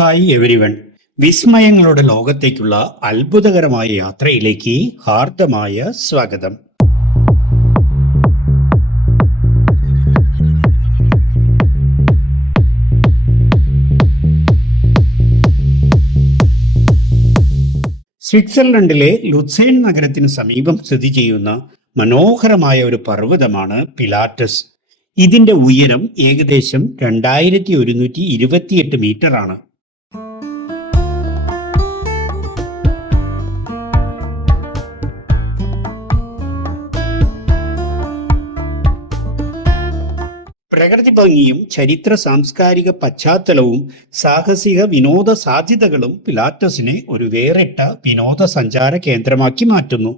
Hi everyone. വിസ്മയങ്ങളുടെ ലോകത്തേക്കുള്ള അത്ഭുതകരമായ യാത്രയിലേക്ക് ഹാർദമായ സ്വാഗതം. സ്വിറ്റ്സർലൻഡിലെ Lucerne നഗരത്തിന് സമീപം സ്ഥിതി ചെയ്യുന്ന മനോഹരമായ ഒരു പർവ്വതമാണ് പിലാറ്റസ്. ഇതിന്റെ ഉയരം ഏകദേശം 2128 മീറ്റർ ആണ്. പ്രകൃതി ഭംഗിയും ചരിത്ര സാംസ്കാരിക പശ്ചാത്തലവും സാഹസിക വിനോദ സാധ്യതകളും പിലാറ്റസിനെ ഒരു വേറിട്ട വിനോദസഞ്ചാര കേന്ദ്രമാക്കി മാറ്റുന്നു.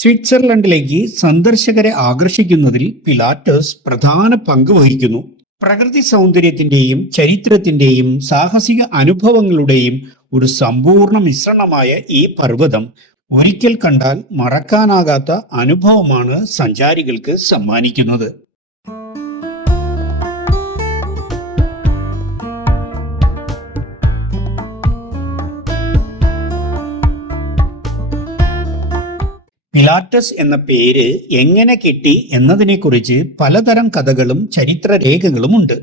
സ്വിറ്റ്സർലൻഡിലേക്ക് സന്ദർശകരെ ആകർഷിക്കുന്നതിൽ പിലാറ്റസ് പ്രധാന പങ്ക് വഹിക്കുന്നു. പ്രകൃതി സൗന്ദര്യത്തിന്റെയും ചരിത്രത്തിന്റെയും സാഹസിക അനുഭവങ്ങളുടെയും ഒരു സമ്പൂർണ്ണ മിശ്രണമായ ഈ പർവ്വതം ഒരിക്കൽ കണ്ടാൽ മറക്കാനാകാത്ത അനുഭവമാണ് സഞ്ചാരികൾക്ക് സമ്മാനിക്കുന്നത്. പിലാറ്റസ് എന്ന പേര് എങ്ങനെ കിട്ടി എന്നതിനെക്കുറിച്ച് പലതരം കഥകളും ചരിത്രരേഖകളും ഉണ്ട്.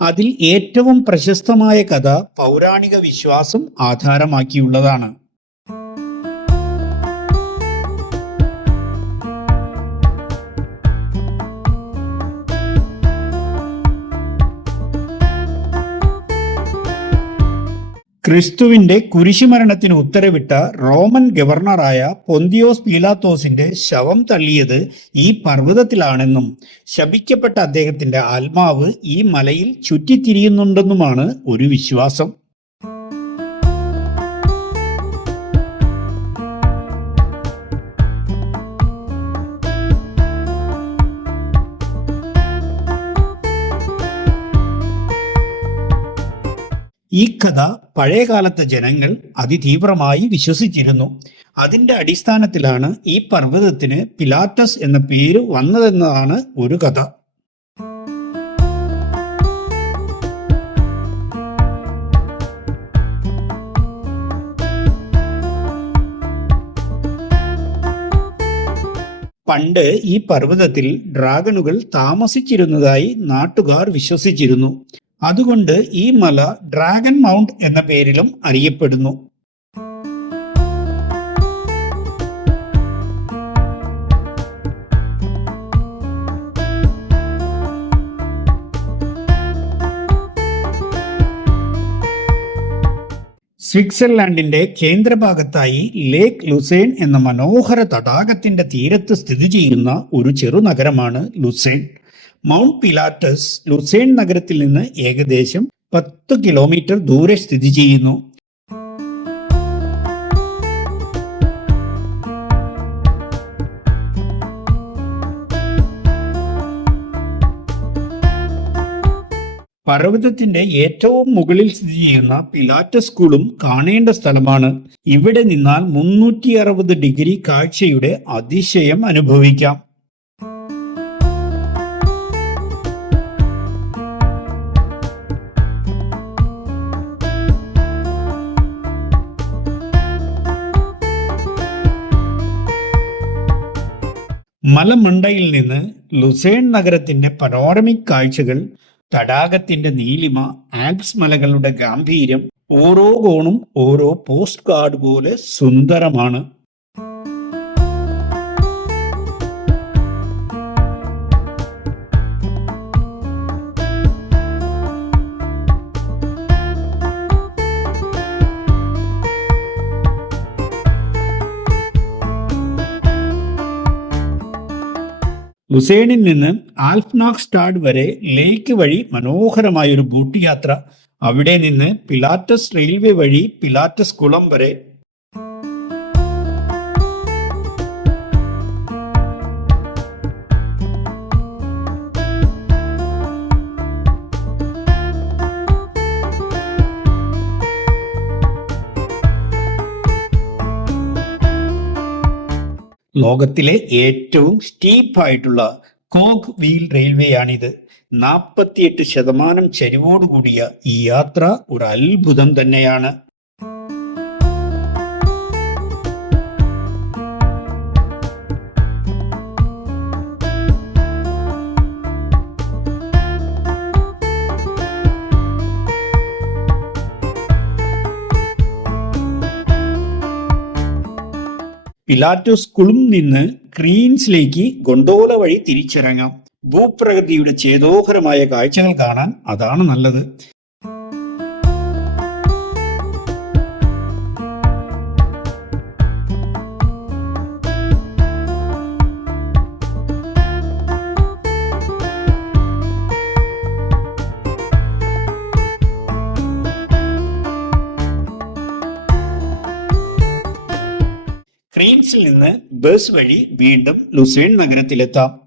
അതിൽ ഏറ്റവും പ്രശസ്തമായ കഥ പൗരാണിക വിശ്വാസം ആധാരമാക്കിയുള്ളതാണ്. ക്രിസ്തുവിന്റെ കുരിശുമരണത്തിന് ഉത്തരവിട്ട റോമൻ ഗവർണറായ പൊന്തിയോസ് പീലാത്തോസിന്റെ ശവം തള്ളിയത് ഈ പർവ്വതത്തിലാണെന്നും ശപിക്കപ്പെട്ട അദ്ദേഹത്തിന്റെ ആത്മാവ് ഈ മലയിൽ ചുറ്റിത്തിരിയുന്നുണ്ടെന്നുമാണ് ഒരു വിശ്വാസം. ഈ കഥ പഴയകാലത്തെ ജനങ്ങൾ അതിതീവ്രമായി വിശ്വസിച്ചിരുന്നു. അതിന്റെ അടിസ്ഥാനത്തിലാണ് ഈ പർവ്വതത്തിന് പിലാറ്റസ് എന്ന പേര് വന്നതെന്നതാണ് ഒരു കഥ. പണ്ട് ഈ പർവ്വതത്തിൽ ഡ്രാഗണുകൾ താമസിച്ചിരുന്നതായി നാട്ടുകാർ വിശ്വസിച്ചിരുന്നു. അതുകൊണ്ട് ഈ മല ഡ്രാഗൺ മൗണ്ട് എന്ന പേരിലും അറിയപ്പെടുന്നു. സ്വിറ്റ്സർലാൻഡിന്റെ കേന്ദ്രഭാഗത്തായി ലേക്ക് ലുസേൺ എന്ന മനോഹര തടാകത്തിന്റെ തീരത്ത് സ്ഥിതി ചെയ്യുന്ന ഒരു ചെറുനഗരമാണ് ലുസേൺ. മൗണ്ട് പിലാറ്റസ് ലുസേൺ നഗരത്തിൽ നിന്ന് ഏകദേശം 10 കിലോമീറ്റർ ദൂരെ സ്ഥിതി ചെയ്യുന്നു. പർവ്വതത്തിന്റെ ഏറ്റവും മുകളിൽ സ്ഥിതി ചെയ്യുന്ന പിലാറ്റസ് സ്കൂളും കാണേണ്ട സ്ഥലമാണ്. ഇവിടെ നിന്നാൽ 360 ഡിഗ്രി കാഴ്ചയുടെ അതിശയം അനുഭവിക്കാം. മലമണ്ടയിൽ നിന്ന് ലുസേൺ നഗരത്തിന്റെ പനോരമിക് കാഴ്ചകൾ, തടാകത്തിന്റെ നീലിമ, ആൽപ്സ് മലകളുടെ ഗാംഭീര്യം, ഓരോ കോണും ഓരോ പോസ്റ്റ് കാർഡ് പോലെ സുന്ദരമാണ്. ലുസേണിൽ നിന്ന് ആൽഫ്നാഗ്സ്റ്റാഡ് വരെ ലേക്ക് വഴി മനോഹരമായ ഒരു ബോട്ട് യാത്ര. അവിടെ നിന്ന് പിലാറ്റസ് റെയിൽവേ വഴി പിലാറ്റസ് കുളം വരെ. ലോകത്തിലെ ഏറ്റവും സ്റ്റീപ്പായിട്ടുള്ള കോഗ് വീൽ റെയിൽവേയാണിത്. 48% ചരിവോടുകൂടിയ ഈ യാത്ര ഒരു അത്ഭുതം തന്നെയാണ്. പിലാറ്റസ് കുളും നിന്ന് ക്രീൻസിലേക്ക് ഗൊണ്ടോല വഴി തിരിച്ചിറങ്ങാം. ഭൂപ്രകൃതിയുടെ ചേതോഹരമായ കാഴ്ചകൾ കാണാൻ അതാണ് നല്ലത്. ക്രീൻസിൽ നിന്ന് ബസ് വഴി വീണ്ടും ലുസേൺ നഗരത്തിലെത്താം.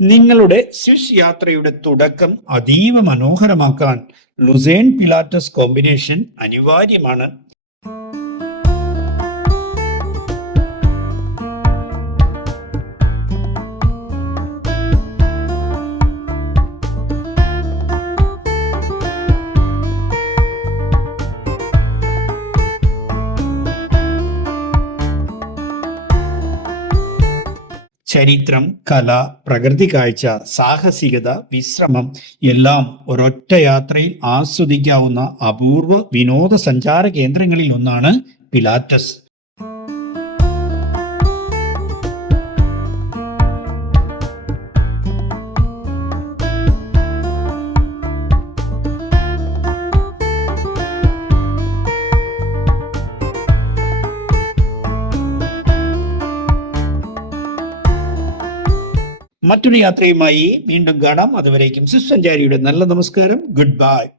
നിങ്ങളുടെ സ്വിസ് യാത്രയുടെ തുടക്കം അതീവ മനോഹരമാക്കാൻ ലുസേൺ പിലാറ്റസ് കോമ്പിനേഷൻ അനിവാര്യമാണ്. ചരിത്രം, കല, പ്രകൃതി കാഴ്ച, സാഹസികത, വിശ്രമം എല്ലാം ഒരൊറ്റ യാത്രയിൽ ആസ്വദിക്കാവുന്ന അപൂർവ വിനോദസഞ്ചാര കേന്ദ്രങ്ങളിൽ ഒന്നാണ് പിലാറ്റസ്. മറ്റൊരു യാത്രയുമായി വീണ്ടും കാണാം. അതുവരേക്കും സ്വിസ് സഞ്ചാരിയുടെ നല്ല നമസ്കാരം. Good bye.